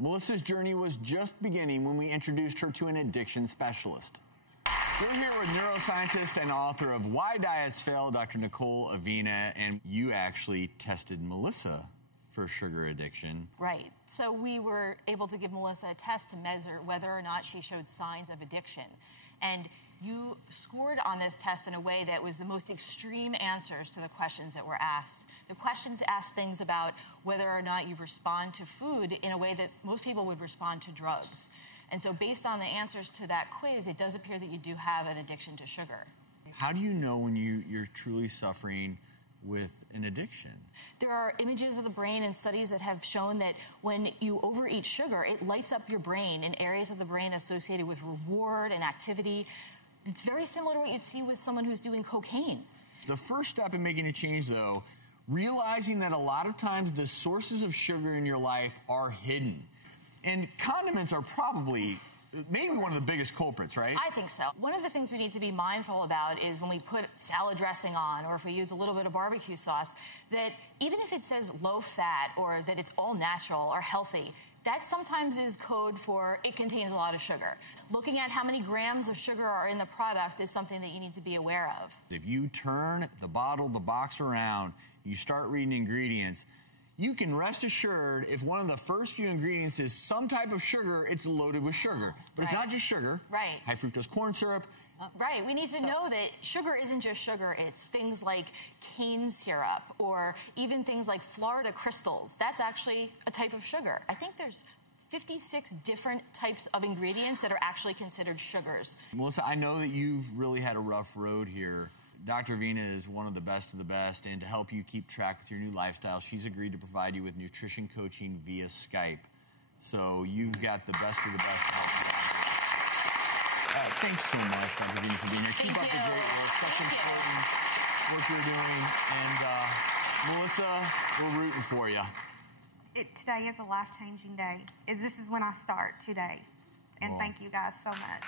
Melissa's journey was just beginning when we introduced her to an addiction specialist. We're here with neuroscientist and author of Why Diets Fail, Dr. Nicole Avena, and you actually tested Melissa for sugar addiction. Right. So we were able to give Melissa a test to measure whether or not she showed signs of addiction. And you scored on this test in a way that was the most extreme answers to the questions that were asked. The questions asked things about whether or not you respond to food in a way that most people would respond to drugs. And so based on the answers to that quiz, it does appear that you do have an addiction to sugar. How do you know when you're truly suffering with an addiction? There are images of the brain and studies that have shown that when you overeat sugar, it lights up your brain in areas of the brain associated with reward and activity. It's very similar to what you'd see with someone who's doing cocaine. The first step in making a change, though, realizing that a lot of times the sources of sugar in your life are hidden. And condiments are probably maybe one of the biggest culprits, right? I think so. One of the things we need to be mindful about is when we put salad dressing on, or if we use a little bit of barbecue sauce, that even if it says low fat or that it's all natural or healthy, that sometimes is code for it contains a lot of sugar. Looking at how many grams of sugar are in the product is something that you need to be aware of. If you turn the bottle, the box around, you start reading ingredients, you can rest assured if one of the first few ingredients is some type of sugar, it's loaded with sugar. But it's not just sugar. Right. High fructose corn syrup. Right. We need to know that sugar isn't just sugar. It's things like cane syrup or even things like Florida crystals. That's actually a type of sugar. I think there's 56 different types of ingredients that are actually considered sugars. Melissa, I know that you've really had a rough road here. Dr. Avena is one of the best, and to help you keep track with your new lifestyle, she's agreed to provide you with nutrition coaching via Skype. So you've got the best of the best to help you out. Thanks so much, Dr. Avena, for being here. Keep up the great work. Such important work you're doing. And Melissa, we're rooting for you. Today is a life-changing day. This is when I start today. And thank you guys so much.